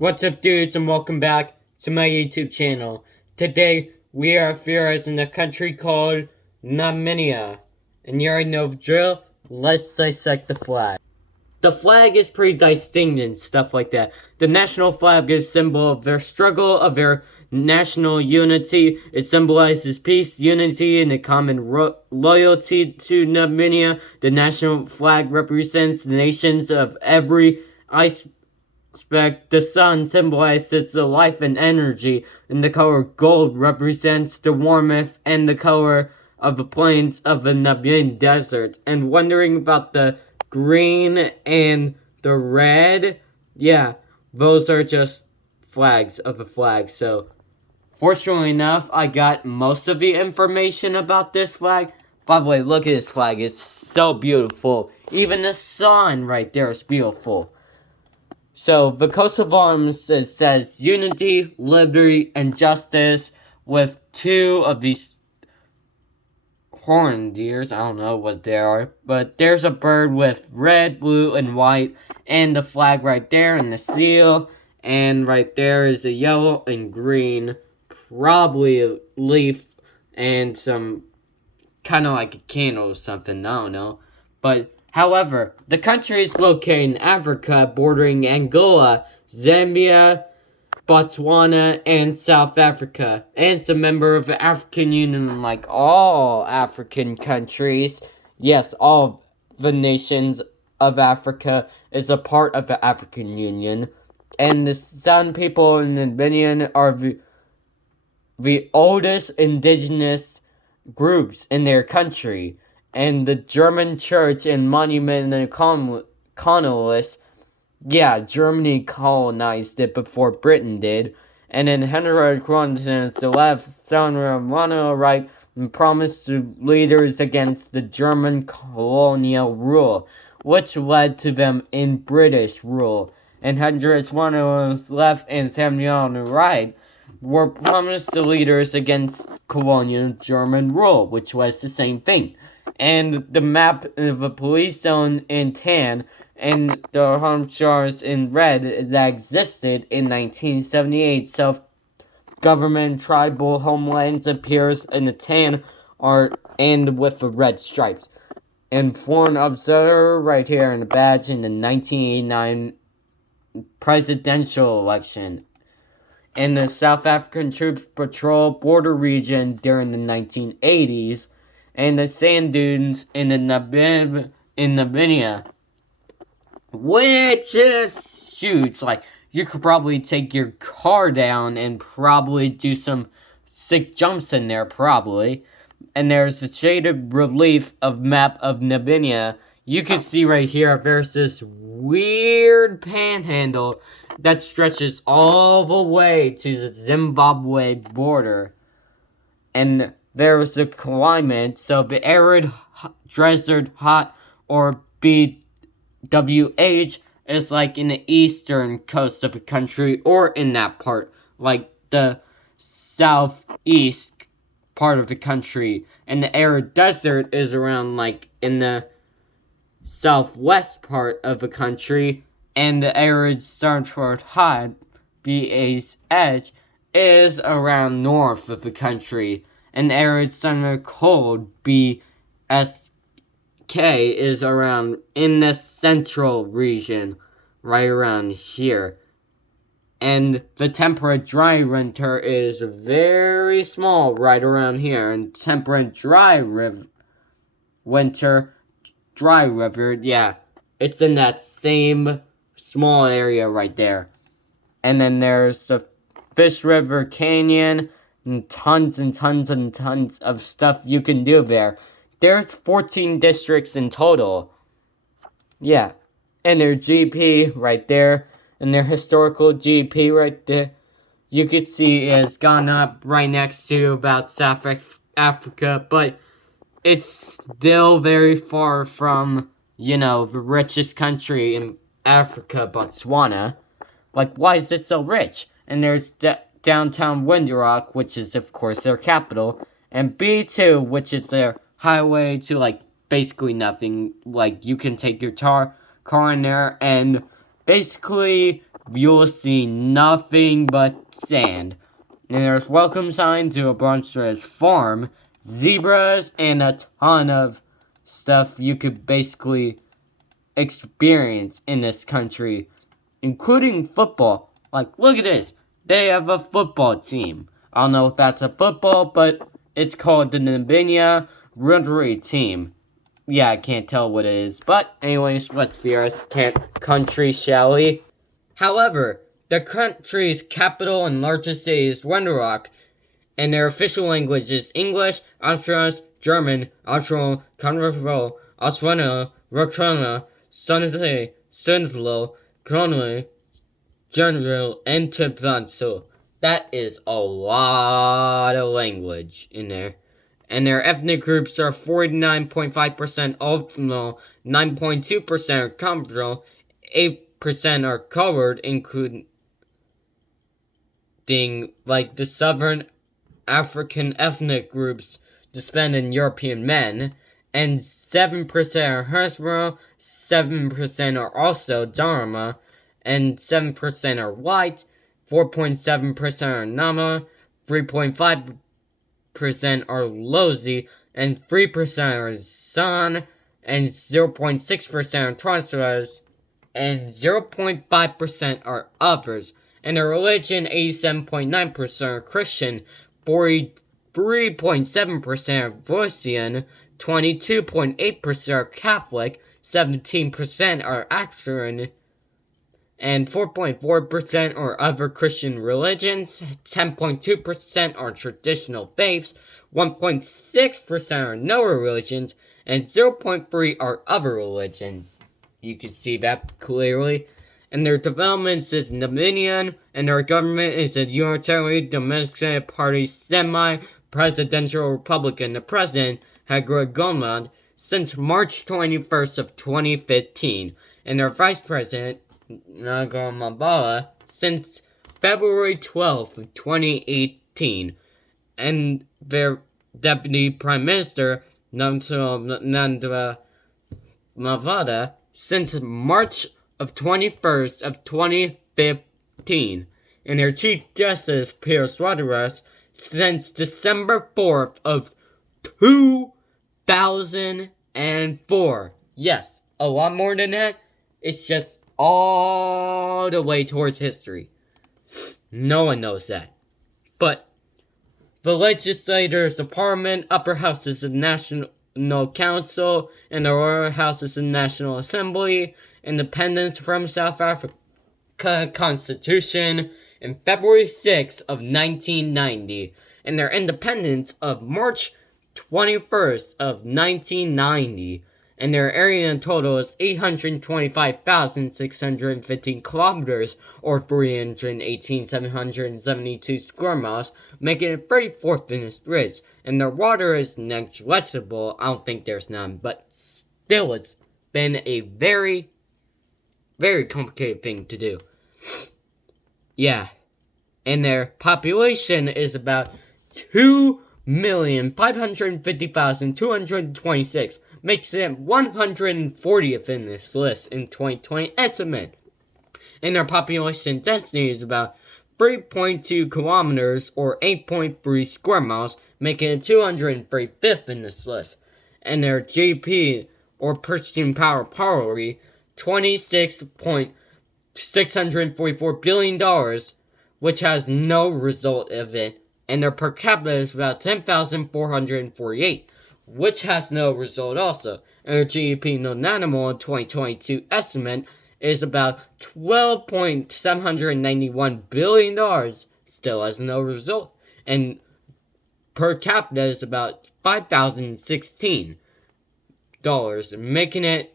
What's up, dudes, and welcome back to my YouTube channel. Today, we are theorizing a country called Namibia. And you already know the drill. Let's dissect the flag. The flag is pretty distinct and stuff like that. The national flag is a symbol of their struggle, of their national unity. It symbolizes peace, unity, and a common loyalty to Namibia. The national flag represents the nations of every aspect. The sun symbolizes the life and energy, and the color gold represents the warmth and the color of the plains of the Namibian desert. And wondering about the green and the red, yeah, those are just flags of the flag. So, fortunately enough, I got most of the information about this flag. By the way, look at this flag. It's so beautiful. Even the sun right there is beautiful. So, the coat of arms says unity, liberty, and justice with two of these horned deers. I don't know what they are, but there's a bird with red, blue, and white, and the flag right there, and the seal, and right there is a yellow and green, probably a leaf, and some kind of like a candle or something, I don't know. But, however, the country is located in Africa, bordering Angola, Zambia, Botswana, and South Africa. And it's a member of the African Union, like all African countries. Yes, all the nations of Africa is a part of the African Union. And the San people in Namibia are the oldest indigenous groups in their country, and the German church and monument and colonialists, yeah, Germany colonized it before Britain did, and then Henry Cronson the left Sandra right and promised to leaders against the German colonial rule, which led to them in British rule, and Hendrik Swan's left and Samuel on the right were promised to leaders against colonial German rule, which was the same thing. And the map of a police zone in tan and the Hampshires in red that existed in 1978 self-government tribal homelands appears in the tan or and with the red stripes. And foreign observer right here in the badge in the 1989 presidential election. And the South African troops patrol border region during the 1980s, and the sand dunes in Namibia, which is huge. Like, you could probably take your car down and probably do some sick jumps in there, probably. And there's a shaded relief of map of Namibia. You can see right here, there's this weird panhandle that stretches all the way to the Zimbabwe border. And there's the climate, so the arid, desert, hot, or BWH is like in the eastern coast of the country, or in that part, like the southeast part of the country. And the arid desert is around like in the southwest part of the country, and the arid Starford hot BA's edge is around north of the country, and the arid summer cold BSK is around in the central region, right around here. And the temperate dry winter is very small right around here, and temperate dry winter dry river, yeah, it's in that same small area right there. And then there's the Fish River Canyon, and tons of stuff you can do there. There's 14 districts in total. Yeah, and their GP right there, and their historical GP right there, you could see has gone up right next to about South Africa, but it's still very far from, the richest country in Africa, Botswana. Like, why is it so rich? And there's downtown Windhoek, which is, of course, their capital, and B2, which is their highway to, like, basically nothing. Like, you can take your car in there, and basically you'll see nothing but sand. And there's welcome signs to a monstrous farm, zebras, and a ton of stuff you could basically experience in this country, including football. Like, look at this. They have a football team. I don't know if that's a football, but it's called the Namibia Rotary Team. Yeah, I can't tell what it is. But anyways, let's fear us country, shall we? However, the country's capital and largest city is Windhoek, and their official language is English, Austrian, German, Austro, Convertible, Australian, Rokana, Sunday, Sinslow, Conway, General, and Tibanso. That is a lot of language in there. And their ethnic groups are 49.5% optional, 9.2% are cultural, 8% are colored, including like the Southern African ethnic groups, Hispanic European men, and 7% are Hezbollah, 7% are also Dharma, and 7% are white, 4.7% are Nama, 3.5% are Lozi, and 3% are San, and 0.6% are Translators, and 0.5% are others. And their religion, 87.9% are Christian, 43.7% are Russian, 22.8% are Catholic, 17% are African, and 4.4% are other Christian religions, 10.2% are traditional faiths, 1.6% are no religions, and 0.3% are other religions. You can see that clearly. And their development is Namibian, and their government is a unitary Democratic Party semi-presidential republican. The president, Hagrid Gomad, since March 21st of 2015, and their vice president, Nagamabala, since February 12th of 2018, and their deputy prime minister, Nandra Mavada, since March of 21st of 2015, and their Chief Justice, Pierce Rodriguez, since December 4th of 2004. Yes, a lot more than that. It's just all the way towards history. No one knows that. But the legislators, the parliament, upper house is the National Council, and the lower house is the National Assembly. Independence from South Africa Constitution in February 6th of 1990, and their independence of March 21st of 1990, and their area in total is 825,615 kilometers, or 318,772 square miles, making it 34th in its ridge, and their water is negligible. I don't think there's none, but still it's been a very, very complicated thing to do. Yeah. And their population is about 2,550,226, makes it 140th in this list in 2020 estimate. And their population density is about 3.2 kilometers or 8.3 square miles, making it 235th in this list. And their GDP, or purchasing power parity, $26.644 billion, which has no result of it. And their per capita is about 10,448, which has no result also. And their GDP non-animal in 2022 estimate is about $12.791 billion, still has no result. And per capita is about $5,016, making it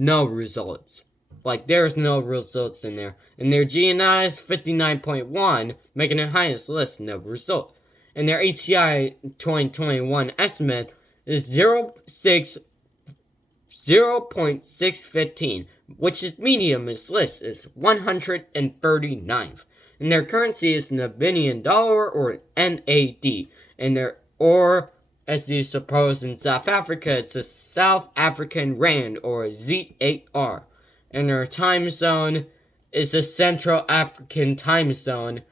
no results. Like, there's no results in there. And their GNI is 59.1, making it highest list, no result. And their HCI 2021 estimate is 0.615, which is medium. This list is 139th. And their currency is Namibian dollar, or NAD. And or as you suppose in South Africa, it's a South African Rand, or ZAR. And their time zone is the Central African time zone,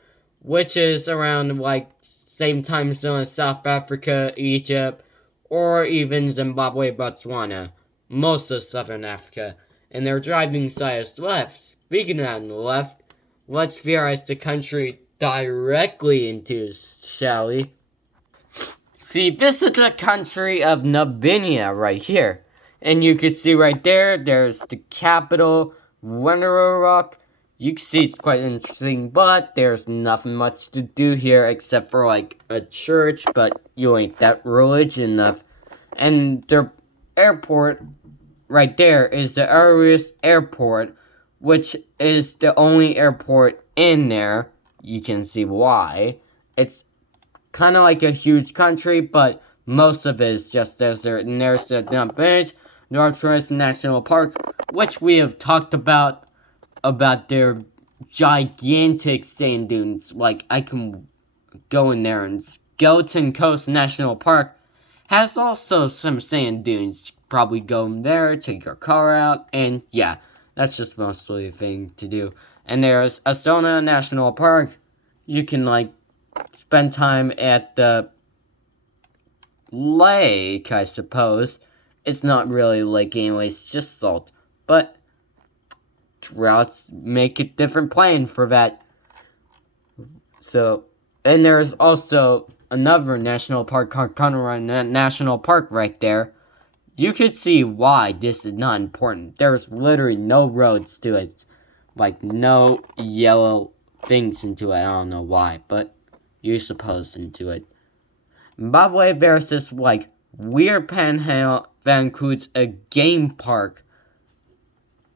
which is around like same time zone as South Africa, Egypt, or even Zimbabwe, Botswana, most of Southern Africa. And their driving side is left. Speaking of on the left, let's theorize the country directly into, shall we? See, this is the country of Namibia right here. And you can see right there, there's the capital, Rock. You can see it's quite interesting, but there's nothing much to do here except for like a church, but you ain't that religious enough. And their airport right there is the Aarhus Airport, which is the only airport in there. You can see why. It's kind of like a huge country, but most of it is just desert. And there's the Northwest National Park, which we have talked about their gigantic sand dunes. Like, I can go in there, and Skeleton Coast National Park has also some sand dunes. Probably go in there, take your car out, and yeah, that's just mostly a thing to do. And there's Arizona National Park. You can, like, spend time at the lake, I suppose. It's not really a lake anyways, it's just salt. But droughts make a different plan for that. So, and there's also another national park, Conroe National Park right there. You could see why this is not important. There's literally no roads to it. Like, no yellow things into it. I don't know why, but you're supposed into it. Zimbabwe, there's this, like, weird panhandle that includes a game park.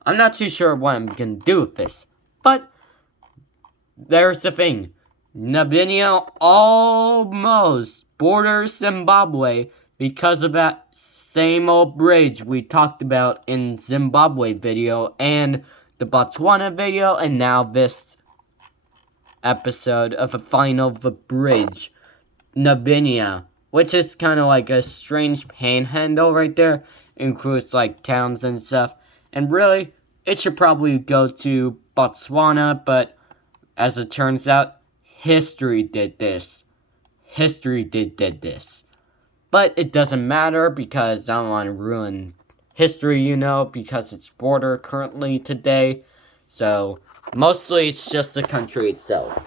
I'm not too sure what I'm gonna do with this, but there's the thing. Namibia almost borders Zimbabwe because of that same old bridge we talked about in Zimbabwe video and the Botswana video, and now this episode of a final of the bridge. Namibia, which is kind of like a strange panhandle right there. It includes like towns and stuff. And really, it should probably go to Botswana, but as it turns out, history did this. History did this. But it doesn't matter because I don't want to ruin history, you know, because it's border currently today. So, mostly it's just the country itself.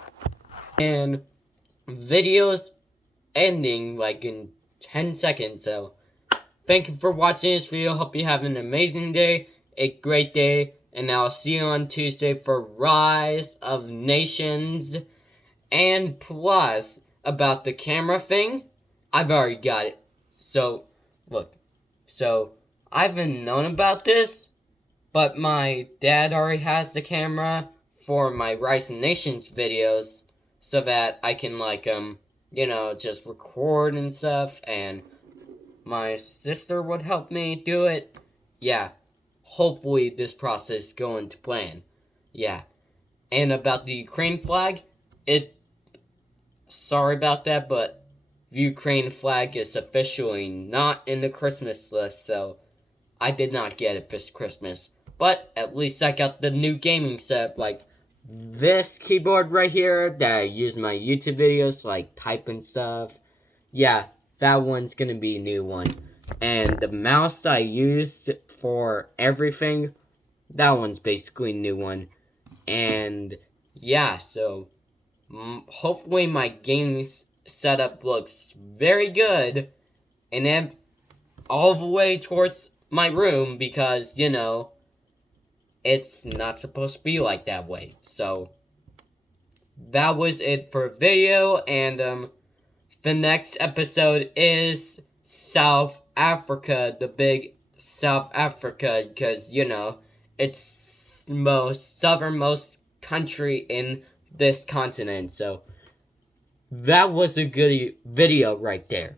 And videos ending like in 10 seconds, so thank you for watching this video. Hope you have an amazing day, a great day, and I'll see you on Tuesday for Rise of Nations. And plus, about the camera thing, I've already got it. So, look, so I haven't known about this, but my dad already has the camera for my Rise of Nations videos, so that I can, like, you know, just record and stuff, and my sister would help me do it. Yeah, hopefully this process is going to plan. Yeah, and about the Ukraine flag, sorry about that, but the Ukraine flag is officially not in the Christmas list, so I did not get it this Christmas. But at least I got the new gaming setup, like this keyboard right here that I use my YouTube videos to like type and stuff. Yeah, that one's gonna be a new one. And the mouse I use for everything, that one's basically a new one. And yeah, so hopefully my gaming setup looks very good. And then all the way towards my room because, you know, it's not supposed to be like that way. So, that was it for video, and, the next episode is South Africa, the big South Africa, because, you know, it's the most southernmost country in this continent, so, that was a good video right there.